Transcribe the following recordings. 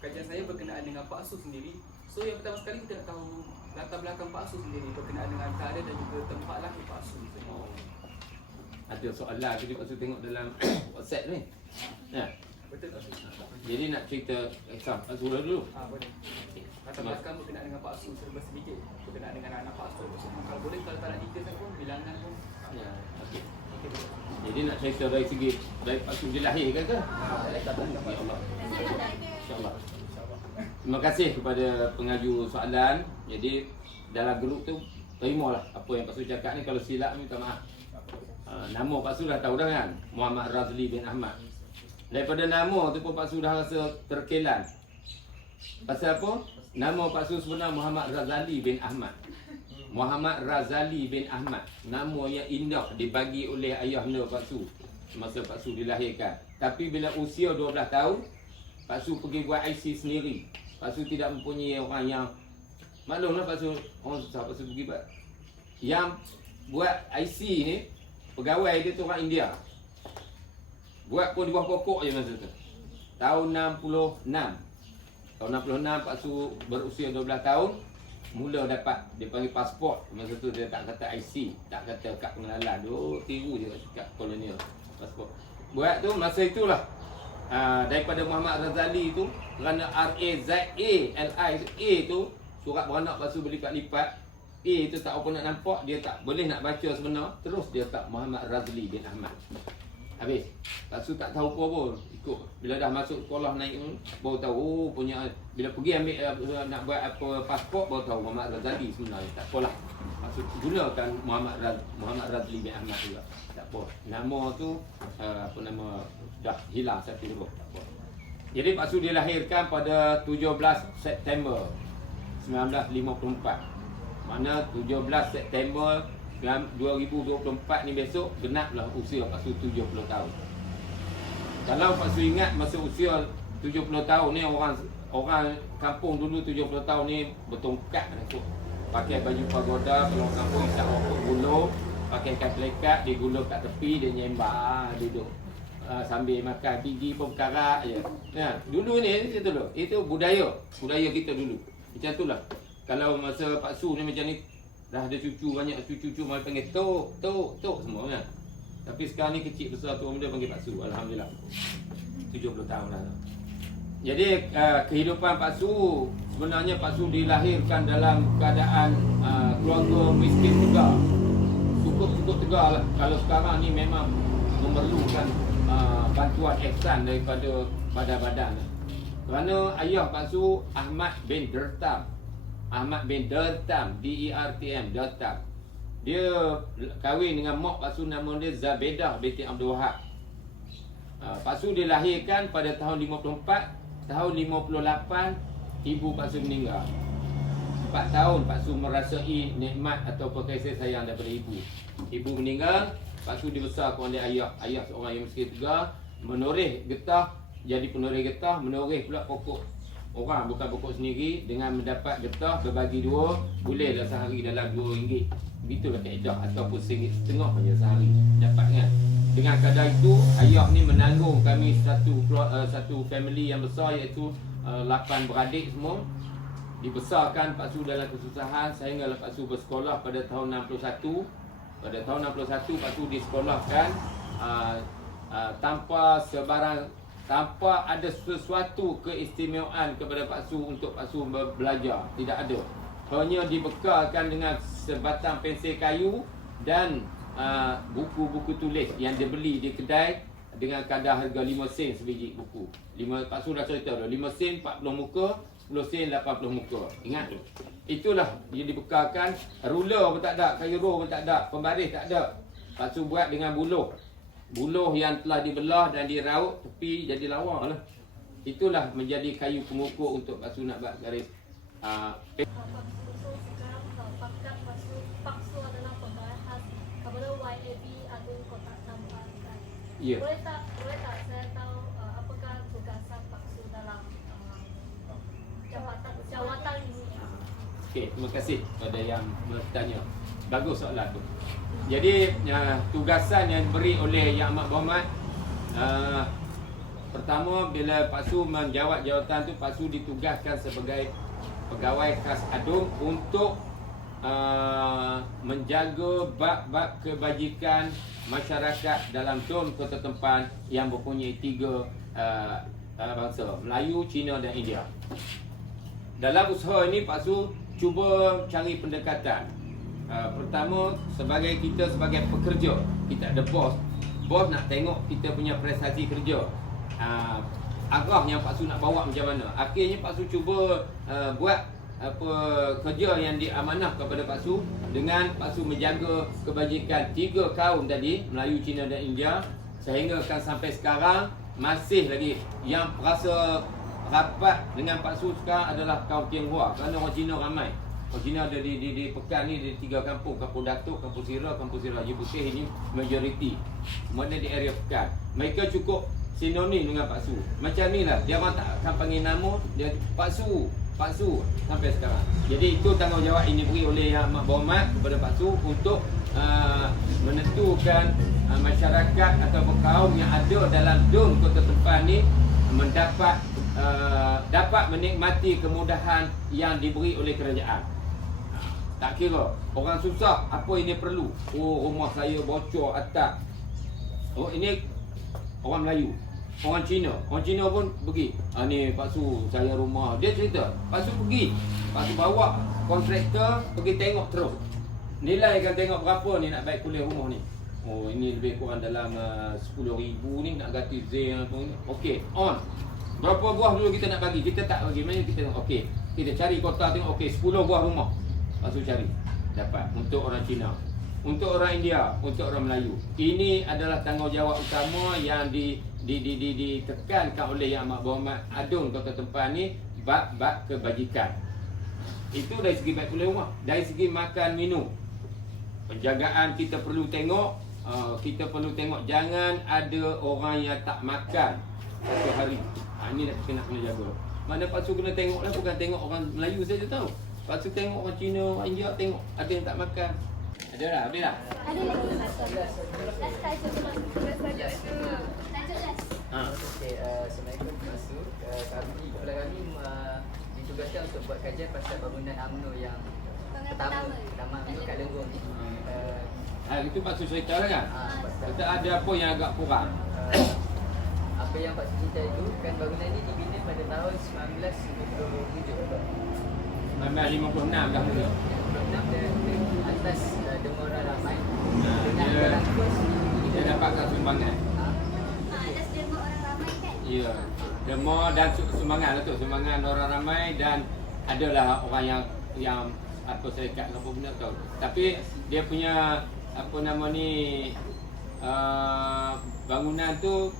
kajian saya berkenaan dengan Pak Su sendiri. So yang pertama sekali kita nak tahu latar belakang Pak Su sendiri berkenaan dengan keadaan dan juga tempat lahir Pak Su. Ada soalan jadi Pak Su tengok dalam WhatsApp ni. Ya. Betul Pak Su. Jadi nak cerita kisah Pak Su dulu. Boleh. Latar belakang berkenaan dengan Pak Su serba sedikit berkenaan dengan anak Pak Su. Kalau boleh kalau tak nak detail pun bilangan pun. Ya. Okey. Jadi nak cerita dari segi dari Pak Su dilahirkan ke? InsyaAllah. InsyaAllah. Terima kasih kepada pengaju soalan. Jadi dalam grup tu terimalah apa yang Pak Su cakap ni. Kalau silap minta maaf. Nama Pak Su dah tahu dah kan? Muhammad Razli bin Ahmad. Daripada nama tu pun Pak Su dah rasa terkelan. Pasal apa? Nama Pak Su sebenar Muhammad Razali bin Ahmad. Muhammad Razali bin Ahmad. Nama yang indah dibagi oleh ayahnya Pak Su masa Pak Su dilahirkan. Tapi bila usia 12 tahun, Pak Su pergi buat IC sendiri. Pak Su tidak mempunyai orang yang maklumlah Pak Su orang susah. Pak Su pergi buat yang buat IC ni, pegawai dia tu orang India. Buat pun di bawah pokok je masa tu. Tahun 66. Tahun 66 Pak Su berusia 12 tahun. Mula dapat dia panggil pasport. Masa tu dia tak kata IC, tak kata kad pengenalan. Dia tiru je kat kolonial pasport. Buat tu masa itulah daripada Muhammad Razali tu, kerana RAZALI tu surat beranak Pak Su berlipat-lipat. A tu tak apa nak nampak, dia tak boleh nak baca sebenar. Terus dia tak Muhammad Razli bin Ahmad. Habis. Pak Su tak tahu apa pun. Ikut. Bila dah masuk sekolah naik baru tahu. Oh punya. Bila pergi ambil nak buat apa pasport baru tahu Muhammad Razali sebenarnya. Tak apalah. Pak Su gunakan Muhammad Razli bin Ahmad juga. Tak apa. Nama tu apa nama dah hilang satu huruf. Tak apa. Jadi Pak Su dilahirkan pada 17 September 1954. Mana 17 September 2024 ni besok genaplah usia Pak Su 70 tahun. Kalau Pak Su ingat masa usia 70 tahun ni orang kampung dulu 70 tahun ni bertongkat tu. Pakai baju pagoda, kalau kampung isap rokok gulung, pakai kain pelekat, dia gulung kat tepi, dia nyembah duduk. Sambil makan gigi pun berkarat je. Ya, dulu ni itu dulu. Itu budaya kita dulu. Macam itulah. Kalau masa Pak Su ni macam ni dah ada cucu banyak, cucu malah panggil tok semua kan. Tapi sekarang ni kecil besar tua muda panggil Pak Su. Alhamdulillah. 70 tahun dah. Jadi kehidupan Pak Su sebenarnya Pak Su dilahirkan dalam keadaan keluarga miskin juga. Cukup tegar lah. Kalau sekarang ni memang memerlukan bantuan ihsan daripada badan-badan. Kerana ayah Pak Su Ahmad bin Dertam, DERTM, Dertam. Dia kahwin dengan mak Pak Su, nama dia Zabedah binti Abdul Wahab. Pak Su dilahirkan pada tahun 54, tahun 58 ibu Pak Su meninggal. 4 tahun Pak Su merasai nikmat atau kasih sayang daripada ibu. Ibu meninggal, Pak Su dibesarkan oleh ayah seorang yang miskin juga, menoreh getah, jadi penoreh getah, menoreh pula pokok orang, bukan pokok sendiri. Dengan mendapat getah berbagi dua, bolehlah sehari dalam RM2. Begitulah kaedah, ataupun RM1.50 saja sehari dapat kan. Dengan kadar itu, ayah ni menanggung kami satu family yang besar, iaitu 8 beradik semua. Dibesarkan Pak Su dalam kesusahan sehinggalah Pak Su bersekolah pada tahun 61. Pada tahun 61 Pak Su disekolahkan tanpa ada sesuatu keistimewaan kepada Pak Su untuk Pak Su belajar. Tidak ada. Hanya dibekalkan dengan sebatang pensel kayu dan buku-buku tulis yang dibeli di kedai dengan kadar harga 5 sen sebiji buku. Pak Su dah cerita dah, 5 sen 40 muka, 10 sen 80 muka. Ingat tu. Itulah yang dibekalkan. Ruler pun tak ada, kayu roh pun tak ada, pembaris tak ada. Pak Su buat dengan buluh. Buluh yang telah dibelah dan diraut tepi jadi lawa lah. Itulah menjadi kayu pengukur untuk Pak Su nak buat garis. Pak Su adalah pegawai khas kepada YAB Agung Kota Sampang. Ya. Boleh tak saya tahu apakah tugasan Pak Su dalam jawatan ini? Okey, terima kasih kepada yang bertanya. Bagus soalan tu. Jadi tugasan yang diberi oleh Yang Amat Berhormat Pertama, bila Pak Su menjawat jawatan tu, Pak Su ditugaskan sebagai pegawai khas Adung untuk menjaga bab-bab kebajikan masyarakat dalam zon Kota Tempaan yang mempunyai 3 bangsa, Melayu, Cina dan India. Dalam usaha ini Pak Su cuba cari pendekatan. Pertama, kita sebagai pekerja, kita ada bos. Bos nak tengok kita punya prestasi kerja. Arah yang Pak Su nak bawa macam mana. Akhirnya Pak Su cuba buat kerja yang diamanah kepada Pak Su, dengan Pak Su menjaga kebajikan 3 kaum tadi, Melayu, Cina dan India, sehingga kan sampai sekarang masih lagi yang rasa rapat dengan Pak Su sekarang adalah kaum Tionghoa, kerana orang Cina ramai. Orang Cina ada di Pekan ni, di 3 kampung, Kampung Datuk, Kampung Sirah, Kampung Haji Putih, ini majoriti. Semua ada di area Pekan. Mereka cukup sinonim dengan Pak Su. Macam ni lah, dia orang tak akan panggil nama, dia Pak Su sampai sekarang. Jadi itu tanggungjawab ini beri oleh Yang Amat Berhormat kepada Pak Su untuk menentukan masyarakat atau kaum yang ada dalam zon Kota Tempaan ni dapat menikmati kemudahan yang diberi oleh kerajaan. Tak kira orang susah, apa ini perlu. Oh, rumah saya bocor atap. Oh, ini orang Melayu. Orang Cina pun pergi. Ni Pak Su, saya rumah. Dia cerita, Pak Su pergi. Pak Su bawa kontraktor pergi tengok terus. Nilai kan tengok berapa ni nak baik kuliah rumah ni. Oh, ini lebih kurang dalam 10,000 ni nak ganti zinc apa ni. Okey, on. Berapa buah dulu kita nak bagi? Kita tak bagi. Mana kita tengok. Okey, kita cari kota tengok. Okey, 10 buah rumah. Pak Su cari. Dapat untuk orang Cina, untuk orang India, untuk orang Melayu. Ini adalah tanggungjawab utama yang ditekankan oleh Yang Amat Berhormat Adun Kota Tempaan ni, bab-bab kebajikan. Itu dari segi baik kuliah rumah. Dari segi makan minum, penjagaan kita perlu tengok. Kita perlu tengok jangan ada orang yang tak makan satu hari. Ini kita nak kena jaga. Mana Pak Su kena tengok lah, bukan tengok orang Melayu saja tahu. Pak Su tengok orang Cina, orang India, tengok ada yang tak makan. Ada dah, habis dah. Ada lagi satu. Last try sebelum tajuk itu. Tajuk last. Okey, Assalamualaikum Pak Su. Kepala kami ditugaskan untuk buat kajian pasal bangunan UMNO yang pertama UMNO kat Lenggong ni. Itu Pak Su cerita lah kan? Kita ada apa yang agak kurang. Apa yang Pak Su cerita itu, kan bangunan ni dibina pada tahun 1957. 1956 dah mula. 1956 dan atas demo orang ramai. Dia dapatkan sumbangan. Atas demo orang ramai kan? Ya, demo dan sumbangan lah tu, sumbangan orang ramai, dan adalah orang yang apa syarikat apa benda tahu. Tapi dia punya apa nama ni bangunan tu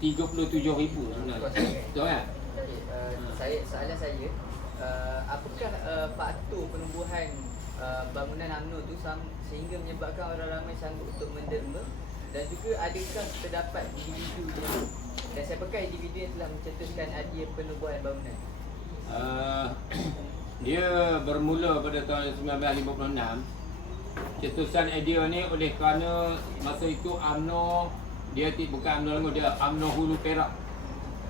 37,000 benar. Betul kan? Soalan saya, apakah faktor penubuhan bangunan UMNO tu sehingga menyebabkan orang ramai sanggup untuk menderma, dan juga adakah terdapat individu dan siapakah individu yang telah mencetuskan idea penubuhan bangunan? Dia bermula pada tahun 1956. Cetusan idea ni oleh kerana masa itu UMNO dia bukan UMNO Lenggong, dia UMNO Hulu Perak.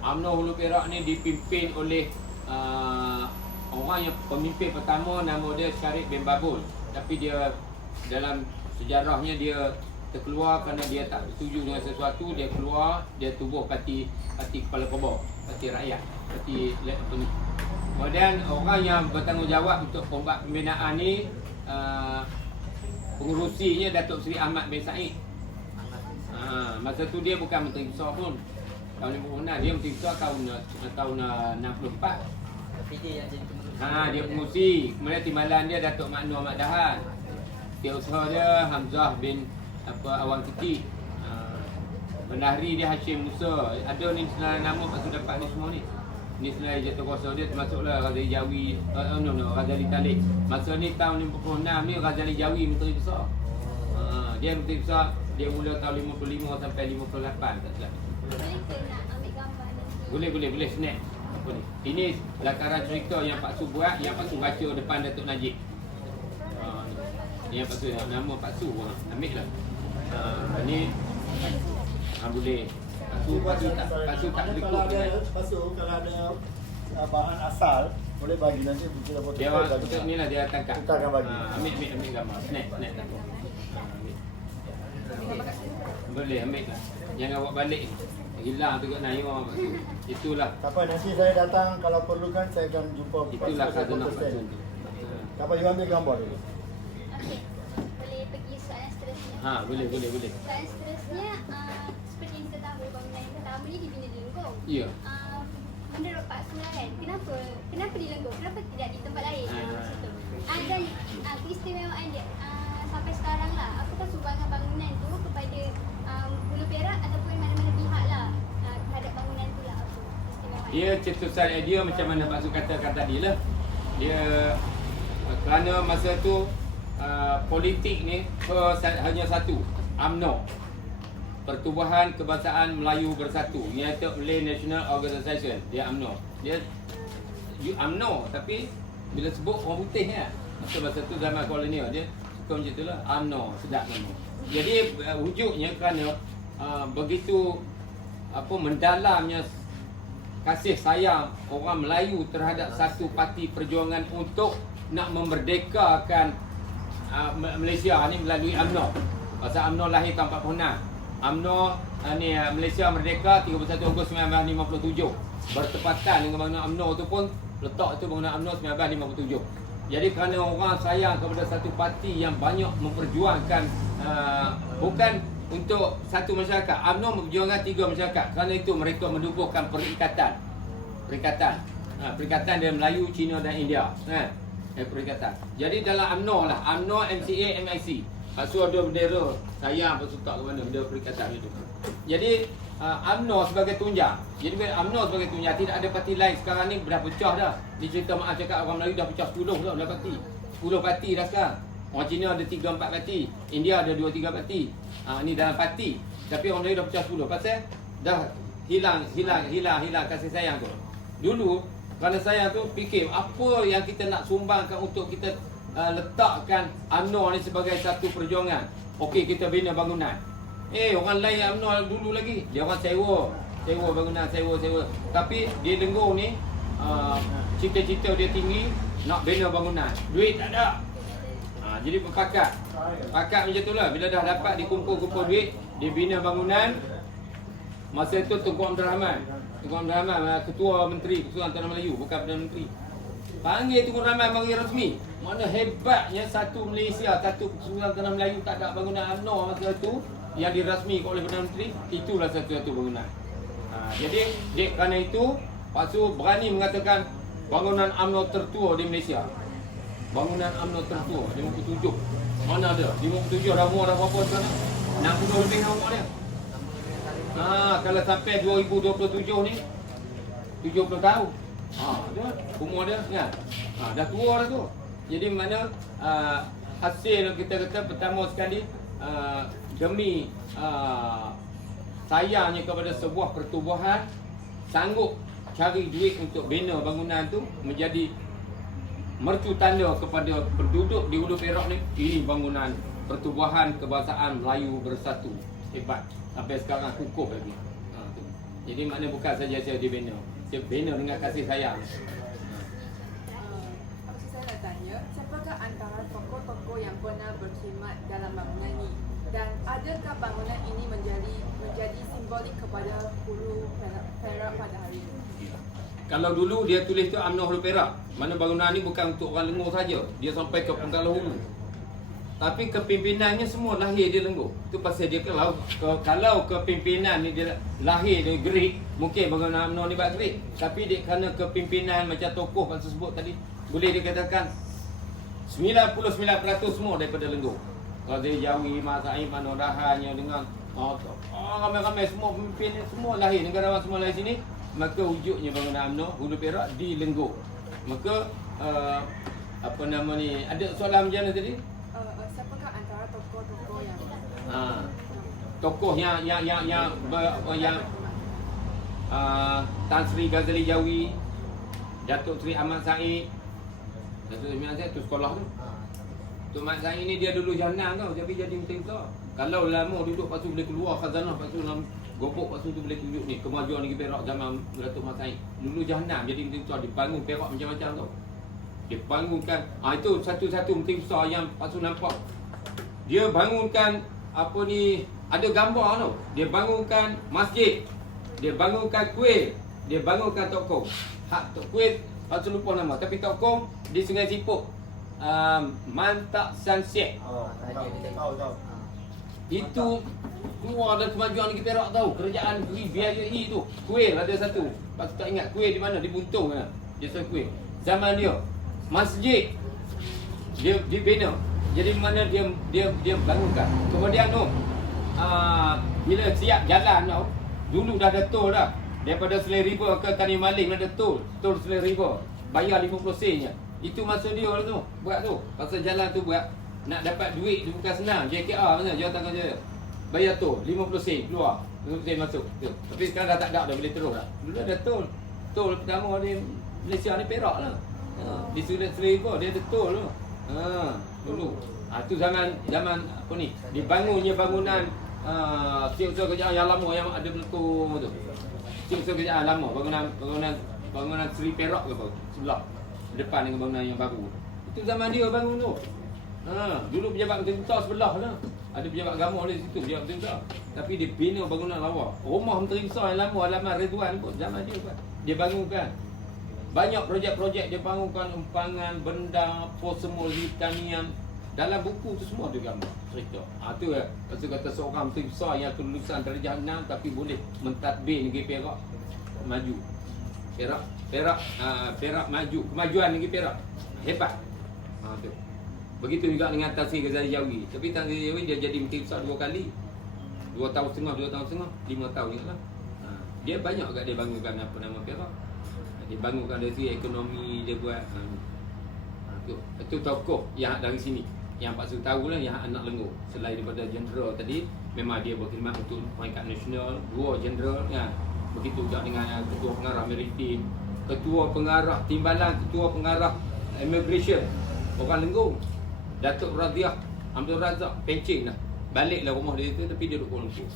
UMNO Hulu Perak ni dipimpin oleh orang yang pemimpin pertama, nama dia Syarif bin Babul. Tapi dia dalam sejarahnya dia terkeluar kerana dia tak setuju dengan sesuatu. Dia keluar, dia tubuh parti Kepala Kebor, parti rakyat, parti apa ni. Kemudian orang yang bertanggungjawab untuk pembinaan ni, pengurusinya Datuk Seri Ahmad bin Said. Masa tu dia bukan Menteri Besar pun. Tahun 56 dia Menteri Besar tahun 64. Tapi dia yang jadi pengurusi. Dia pengurusi. Kemudian timbalan dia Datuk Mak Nur Ahmad Dahan. Dia usaha dia Hamzah bin Awang Kiti. Bendahari dia Hashim Musa. Ada ni senarai nama Pak Su dapat ni semua ni. Ni senarai jawatankuasa dia, termasuklah Razali Jawi, Razali Talib. Masa ni tahun 56 ni Razali Jawi Menteri Besar. Dia Menteri Besar, dia mula tahun 55 sampai 58 tak silap. Boleh ke nak ambil gambar nanti? Boleh snap. Apa ni? Ini lakaran cerita yang Pak Su buat, yang Pak Su baca depan Datuk Najib. Ni yang Pak Su, nama Pak Su ambil lah. Ni boleh. Pak Pasu tak Mana berikut kalau ada dengan pasu, kalau ada bahan asal, boleh bagi nanti kita foto. dia orang betul ni lah dia akan kat. Kita akan bagi. Ambil gambar. Snap takut. Boleh ambil lah. Jangan bawa balik. Hilang tu kat Nayo. Itulah. Kapan nanti saya datang, kalau perlukan saya akan jumpa. Itulah saya khazanah foto stand. tu. Kapan you ambil gambar dulu? Okey. Boleh pergi soalan seterusnya. Ha, boleh. Soalan seterusnya, seperti yang kita tahu bangunan yang pertama ni dibina di Lenggong. Ya. Menurut Pak Sunaran, kenapa di Lenggong? Kenapa tidak di tempat lain? Situ. Dan keistimewaan dia sampai sekarang lah, apakah sumbangan bangunan tu kepada Hulu Perak ataupun mana-mana pihak lah terhadap bangunan tu lah, apa istimewaan? Dia cetusan dia macam mana Pak Su katakan tadi lah. Dia kerana masa tu politik ni hanya satu, UMNO, Pertubuhan Kebangsaan Melayu Bersatu, United Malay National Organisation. Dia UMNO. Dia UMNO tapi bila sebut orang putih kan. Masa tu zaman kolonial dia suka macam tu lah. UMNO, sedap nama. Jadi wujudnya kerana begitu mendalamnya kasih sayang orang Melayu terhadap satu parti perjuangan untuk nak memerdekakan Malaysia ni melalui UMNO. Pasal UMNO lahir tahun 46. UMNO Malaysia merdeka 31 Ogos 1957. Bertepatan dengan bangunan UMNO tu pun letak tu bangunan UMNO 1957. Jadi kerana orang sayang kepada satu parti yang banyak memperjuangkan bukan untuk satu masyarakat. UMNO memperjuangkan 3 masyarakat. Kerana itu mereka menubuhkan perikatan dari Melayu, Cina dan India. Perikatan. Jadi dalam UMNO lah, UMNO, MCA, MIC. Lepas tu ada bendera sayang, lepas tu tak ke mana bendera perikatan itu. Jadi UMNO sebagai tunjang. Jadi bila UMNO sebagai tunjang, tidak ada parti lain sekarang ni dah pecah dah. Dia cerita maaf cakap orang Melayu dah pecah 10 dah parti. 10 parti dah sekarang. Orang Cina ada 3-4 parti, India ada 2-3 parti. Ni dalam parti. Tapi orang Melayu dah pecah 10 pasal dah hilang kasih sayang tu. Dulu kerana sayang tu fikir apa yang kita nak sumbangkan untuk kita letakkan UMNO ni sebagai satu perjuangan. Okey, kita bina bangunan. Orang lain UMNO dulu lagi, dia orang sewa bangunan, sewa. Tapi di Lenggong ni cita-cita dia tinggi nak bina bangunan. Duit tak ada. Jadi berpakat macam tu lah. Bila dah dapat dikumpul duit, dia bina bangunan. Masa itu Tunku Abdul Rahman, Ketua Menteri Persatuan Tanah Melayu, bukan Perdana Menteri. Panggil Tunku Abdul Rahman bagi rasmi. Mana hebatnya satu Malaysia, satu Persatuan Tanah Melayu tak ada bangunan UMNO masa itu yang dirasmikan oleh Perdana Menteri. Itulah satu-satu bangunan. Jadi kerana itu Pak Su berani mengatakan bangunan UMNO tertua di Malaysia. Bangunan UMNO tertua 57. Mana ada? 57 dah umur dah berapa sekarang? 60 lebih dah umur dia. Kalau sampai 2027 ni 70 tahun. Dia umur dia kan. Dah tua dah tu. Jadi mana hasil kita kata pertama sekali demi sayangnya kepada sebuah pertubuhan sanggup cari duit untuk bina bangunan tu menjadi mercu tanda kepada penduduk di Hulu Perak ni. Ini bangunan Pertubuhan Kebangsaan Melayu Bersatu. Hebat. Sampai sekarang kukuh lagi. Jadi maknanya bukan saja saya dibina. Saya bina dengan kasih sayang. Saya nak tanya, siapakah antara tokoh-tokoh yang pernah berkhidmat dalam bangunan ini? Dan adakah bangunan ini menjadi simbolik kepada Hulu Perak pada hari ini? Kalau dulu dia tulis tu UMNO Hulu Perak. Mana bangunan ni bukan untuk orang Lenggong saja. Dia sampai ke Penggalah Hulu. Tapi kepimpinannya semua lahir di Lenggong. Itu pasal dia kalau kepimpinan ni dia lahir dari Greek, mungkin bangunan UMNO ni buat Greek. Tapi dia kerana kepimpinan macam tokoh yang saya sebut tadi, boleh dikatakan 99% semua daripada Lenggong. Kalau dari Jawi, Mak Saim, Mano Dahannya dengan ramai-ramai semua pemimpin semua lahir, negarawan semua lahir sini. Maka wujudnya bangunan UMNO Hulu Perak di Lenggong. Maka ada soalan macam mana tadi? Siapakah antara tokoh-tokoh yang Tokoh yang Tan Sri Ghazali Jawi, Datuk Sri Ahmad Said. Datuk Sri Ahmad Said tu sekolah tu. Tok Mat Said ni dia dulu janang tau, tapi jadi menteri besar. Kalau lama duduk lepas tu boleh keluar khazanah, lepas tu Gopok Pak Su tu boleh tunjuk ni kemajuan negeri Perak zaman Datuk Mat Said. Dulu jahanam jadi menteri besar, dibangun Perak macam-macam tau. Dia bangunkan, itu satu-satu menteri besar yang Pak Su nampak. Dia bangunkan apa ni, ada gambar tau. Dia bangunkan masjid, dia bangunkan kuil, dia bangunkan toko. Hak tok kuil Pak Su lupa nama, tapi toko di Sungai Sipuk. Mantak Sunset. Tahu. Itu keluar dari kemajuan negeri Perak tahu. Kerajaan BII tu. Kuil ada satu. Pak Su tak ingat kuil di mana, di Buntung kan. Dia satu kuil. Zaman dia masjid dia bina. Jadi mana dia bangunkan. Kemudian tu bila siap jalan tau, dulu dah ada tol dah. Daripada Selai River ke Tani Maling ada tol Selai River. Bayar 50 sen je. Itu masa dia lah tu, buat tu. Pasal jalan tu buat, nak dapat duit tu bukan senang. JKR mana, Jawatan Kerja. Bayar tol 50 sen keluar, 50 sen masuk tu. Tapi sekarang dah tak ada, dah boleh terus dah. Dulu ada tol. Tol pertama di Malaysia ni Perak lah. Di Selai River dia ada tol tu. Dulu. Tu zaman apa ni? Dibangunnya bangunan siap-siap kerajaan yang lama yang ada berlaku tu. Siap-siap kerajaan lama, bangunan Seri Perak ke apa? Sebelah depan dengan bangunan yang baru. Itu zaman dia bangun tu. Dulu pejabat menteri besar sebelah lah. Ada pejabat agama di situ, pejabat menteri besar. Tapi dia bina bangunan lawa. Rumah menteri besar yang lama halaman Ridwan pun zaman dia buat. Dia bangunkan. Banyak projek-projek dia bangunkan, empangan, benda, pos semua pertanian. Dalam buku tu semua ada gambar, cerita. Tu ya, lepas tu kata seorang menteri besar yang kelulusan dari jahanam tapi boleh mentadbir negeri Perak maju. Perak maju, kemajuan negeri Perak. Hebat. Tu. Begitu juga dengan Tan Sri Ghazali Jawi. Tapi Tan Sri Jawi dia jadi menteri besar 2 kali. 2 tahun setengah, 5 tahun juga lah. Dia banyak kat dia bangunkan apa nama Perak. Dia bangunkan dari segi ekonomi dia buat. Itu tokoh yang dari sini. Yang Pak Su tahu lah yang anak Lenggong. Selain daripada jeneral tadi, memang dia berkhidmat untuk peringkat nasional, 2 jeneral kan. Begitu juga dengan ketua pengarah maritim, ketua pengarah timbalan, ketua pengarah immigration, orang Lenggong. Datuk Radhiah Abdul Razak pencen lah. Baliklah rumah dia tu tapi dia duduk Kuala Lumpur.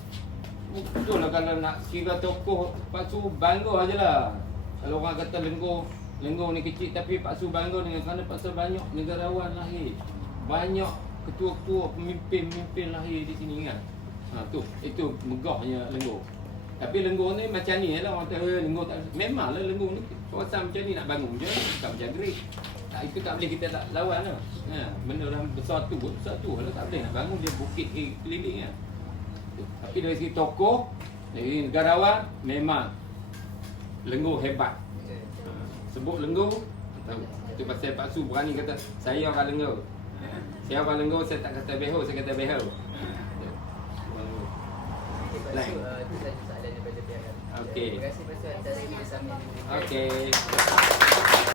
Betul lah kalau nak kira tokoh Pak Su bangga je lah. Kalau orang kata Lenggong ni kecil tapi Pak Su bangga dengan kerana Pak Su banyak negarawan lahir. Banyak ketua-ketua pemimpin lahir di sini kan. Itu megahnya Lenggong. Tapi Lenggong ni macam ni lah orang kata Lenggong tak. Memanglah Lenggong ni kawasan macam ni nak bangun je, tak macam Great. Itu tak boleh kita tak lawan lah. Benda dah besar tu lah tak boleh nak bangun dia bukit keliling kan. Tapi dari segi tokoh, dari negarawan memang Lenggong hebat. Sebut Lenggong tahu. Itu pasal Pak Su berani kata saya orang Lenggong. Saya orang Lenggong, saya tak kata beho, saya kata beho. Lain. Itu saja soalan daripada pihak kami. Okey. Terima kasih Pak Su atas kerjasama. Okey.